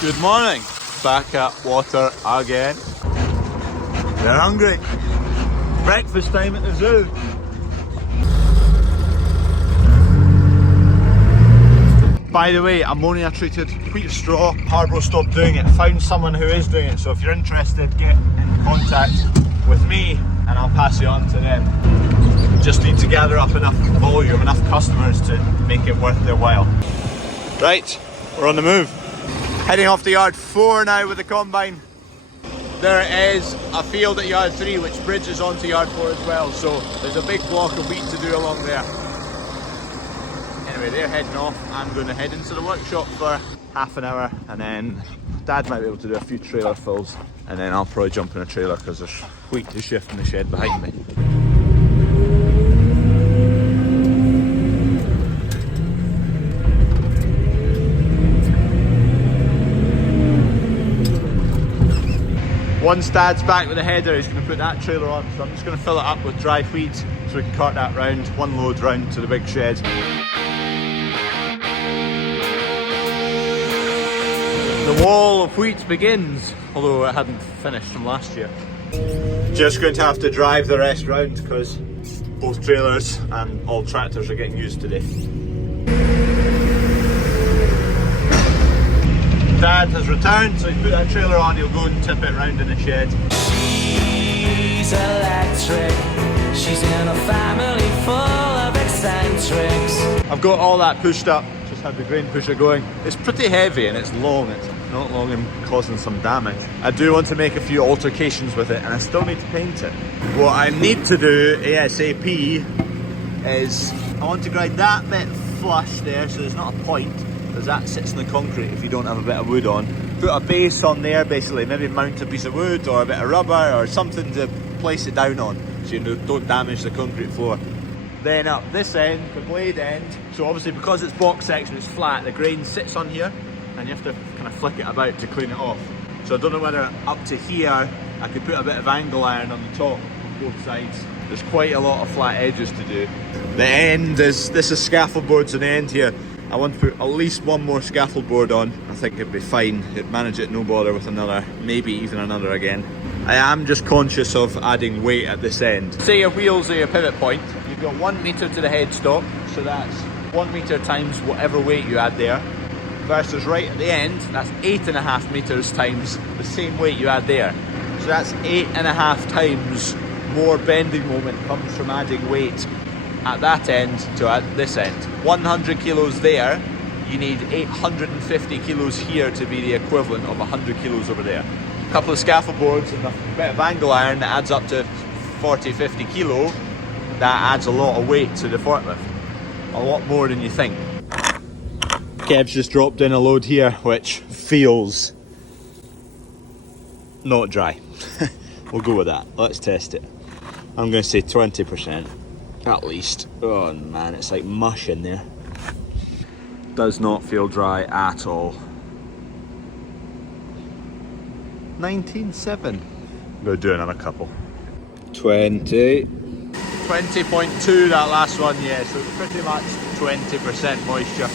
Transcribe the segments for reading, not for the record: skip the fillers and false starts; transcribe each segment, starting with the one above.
Good morning. Back at water again. They're hungry. Breakfast time at the zoo. By the way, ammonia treated wheat straw. Harbro stopped doing it. Found someone who is doing it. So if you're interested, get in contact with me and I'll pass it on to them. Just need to gather up enough volume, enough customers to make it worth their while. Right, we're on the move. Heading off to yard 4 now with the combine. There is a field at yard 3 which bridges onto yard 4 as well, so there's a big block of wheat to do along there. Anyway, they're heading off. I'm going to head into the workshop for half an hour, and then Dad might be able to do a few trailer fills, and then I'll probably jump in a trailer because there's wheat to shift in the shed behind me. Once Dad's back with the header, he's going to put that trailer on, so I'm just going to fill it up with dry wheat so we can cart that round, one load round to the big shed. The wall of wheat begins, although it hadn't finished from last year. Just going to have to drive the rest round because both trailers and all tractors are getting used today. Dad has returned, so he's put that trailer on. He'll go and tip it round in the shed. She's electric. She's in a family full of eccentrics. I've got all that pushed up, just had the grain pusher going. It's pretty heavy and it's long. It's not long in causing some damage. I do want to make a few altercations with it and I still need to paint it. What I need to do ASAP is I want to grind that bit flush there so there's not a point, because that sits in the concrete if you don't have a bit of wood on. Put a base on there basically, maybe mount a piece of wood or a bit of rubber or something to place it down on so you don't damage the concrete floor. Then up this end, the blade end, so obviously because it's box section, it's flat, the grain sits on here and you have to kind of flick it about to clean it off. So I don't know whether up to here I could put a bit of angle iron on the top on both sides. There's quite a lot of flat edges to do. The end is, this is scaffold boards on the end here. I want to put at least one more scaffold board on. I think it'd be fine. It'd manage it no bother with another, maybe even another again. I am just conscious of adding weight at this end. Say your wheels are your pivot point. You've got 1 metre to the headstock, so that's 1 metre times whatever weight you add there. Versus right at the end, that's 8.5 metres times the same weight you add there. So that's 8.5 times more bending moment comes from adding weight at that end to at this end. 100 kilos there, you need 850 kilos here to be the equivalent of 100 kilos over there. A couple of scaffold boards and a bit of angle iron that adds up to 40-50 kilo, that adds a lot of weight to the forklift. A lot more than you think. Kev's just dropped in a load here which feels not dry. We'll go with that, let's test it. I'm going to say 20%. At least. Oh man, it's like mush in there. Does not feel dry at all. 19.7. I'm going to do another couple. 20. 20.2 that last one, yeah, so it's pretty much 20% moisture.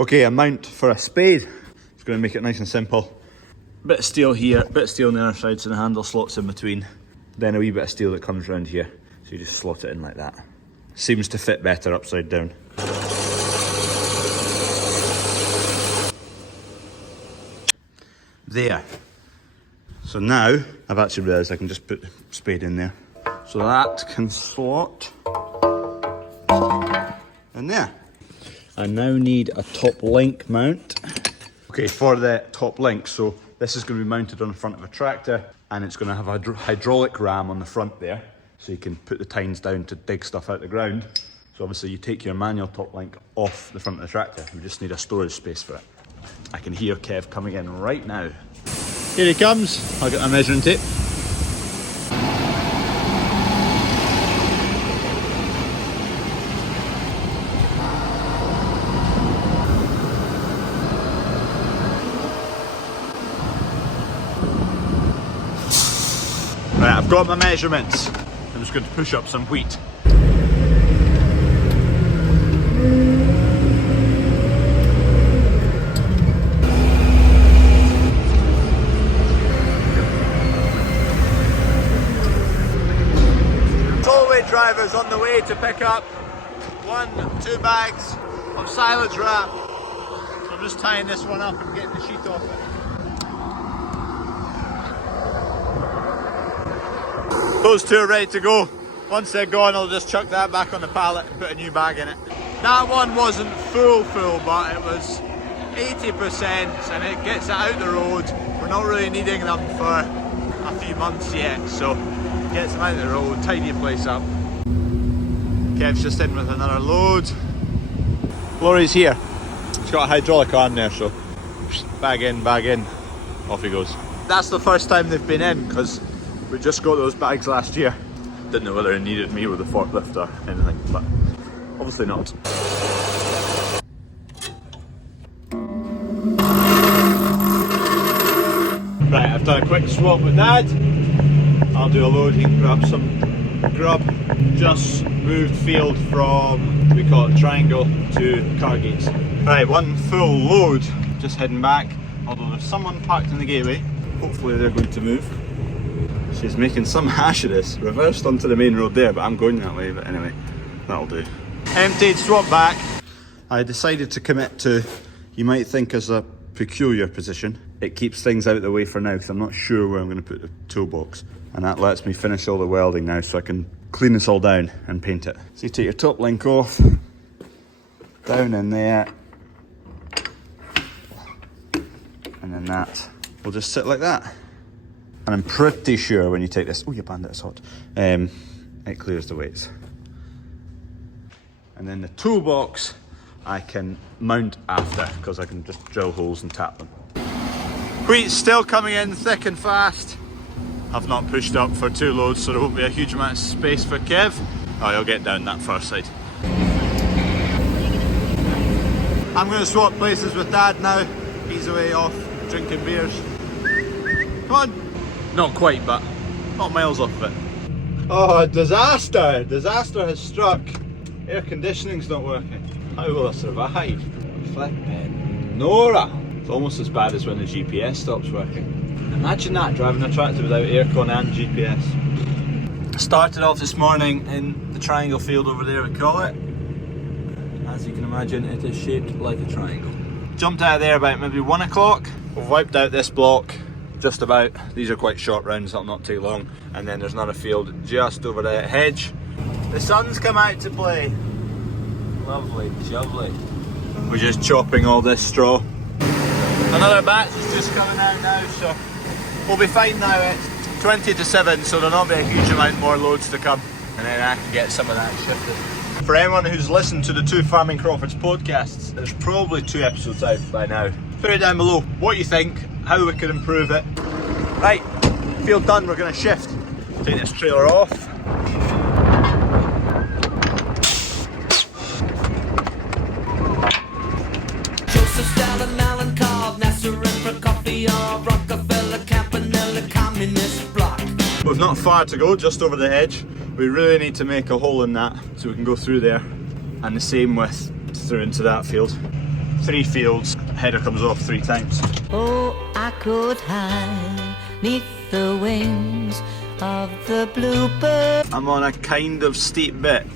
Okay, a mount for a spade. It's going to make it nice and simple. Bit of steel here, bit of steel on the other side so the handle slots in between. Then a wee bit of steel that comes around here. So you just slot it in like that. Seems to fit better upside down. There. So now, I've actually realised I can just put the spade in there. So that can slot in there. I now need a top link mount. Okay, for the top link, so this is going to be mounted on the front of a tractor and it's going to have a hydraulic ram on the front there. So you can put the tines down to dig stuff out the ground. So obviously you take your manual top link off the front of the tractor. We just need a storage space for it. I can hear Kev coming in right now. Here he comes. I'll get my measuring tape. Right, I've got my measurements. I'm just going to push up some wheat. is on the way to pick up 2 bags of silage wrap. So I'm just tying this one up and getting the sheet off it. Those 2 are ready to go. Once they're gone, I'll just chuck that back on the pallet and put a new bag in it. That one wasn't full, but it was 80%, and it gets it out the road. We're not really needing them for a few months yet, so gets them out the road, tidy the place up. Kev's just in with another load. Lorry's here. It's got a hydraulic arm there, so bag in, off he goes. That's the first time they've been in, because we just got those bags last year. Didn't know whether it needed me with a forklift or anything, but obviously not. Right, I've done a quick swap with Dad. I'll do a load, he can grab some grub. Just moved field from, we call it Triangle, to car gates. Right, 1 full load. Just heading back, although there's someone parked in the gateway. Hopefully they're going to move. She's making some hash of this. Reversed onto the main road there, but I'm going that way, but anyway, that'll do. Emptied, swap back. I decided to commit to, you might think as a peculiar position. It keeps things out of the way for now because I'm not sure where I'm going to put the toolbox. And that lets me finish all the welding now so I can clean this all down and paint it. So you take your top link off, down in there, and then that will just sit like that. And I'm pretty sure when you take this, oh, your bandit's hot, it clears the weights. And then the toolbox I can mount after because I can just drill holes and tap them. Wheat's still coming in thick and fast. I've not pushed up for 2 loads, so there won't be a huge amount of space for Kev. Oh, he'll get down that far side. I'm going to swap places with Dad now. He's away off drinking beers. Come on! Not quite, but not miles off of it. Oh, disaster! Disaster has struck. Air conditioning's not working. How will I survive? Flippin' Nora! It's almost as bad as when the GPS stops working. Imagine that, driving a tractor without aircon and GPS. Started off this morning in the triangle field over there, we call it. As you can imagine, it is shaped like a triangle. Jumped out of there about maybe 1 o'clock. We've wiped out this block, just about. These are quite short rounds, that'll not take long. And then there's another field just over the hedge. The sun's come out to play. Lovely, lovely. We're just chopping all this straw. Another batch is just coming out now, so we'll be fine now. It's 20 to 7, so there'll not be a huge amount more loads to come. And then I can get some of that shifted. For anyone who's listened to the 2 Farming Crawfords podcasts, there's probably 2 episodes out by now. Put it down below what you think, how we could improve it. Right, field done, we're going to shift. Take this trailer off. We've not far to go, just over the hedge. We really need to make a hole in that so we can go through there. And the same with through into that field. 3 fields, header comes off 3 times. Oh, I could hide neath the wings of the bluebird. I'm on a kind of steep bit.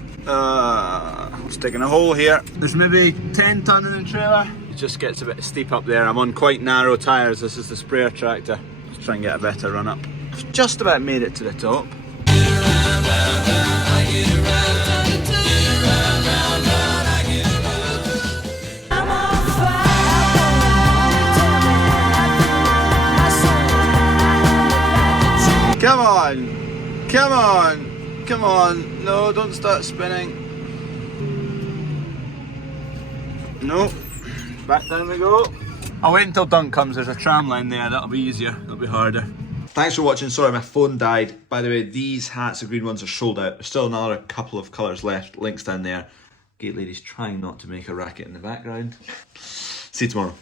Sticking a hole here. There's maybe 10 ton in the trailer. It just gets a bit steep up there. I'm on quite narrow tyres. This is the sprayer tractor. Let's try and get a better run up. I've just about made it to the top. Come on! Come on! Come on! No, don't start spinning. No. Back down we go. I'll wait until Dunk comes. There's a tram line there. That'll be easier. That'll be harder. Thanks for watching. Sorry, my phone died. By the way, these hats, the green ones, are sold out. There's still another couple of colours left. Links down there. Gate lady's trying not to make a racket in the background. See you tomorrow.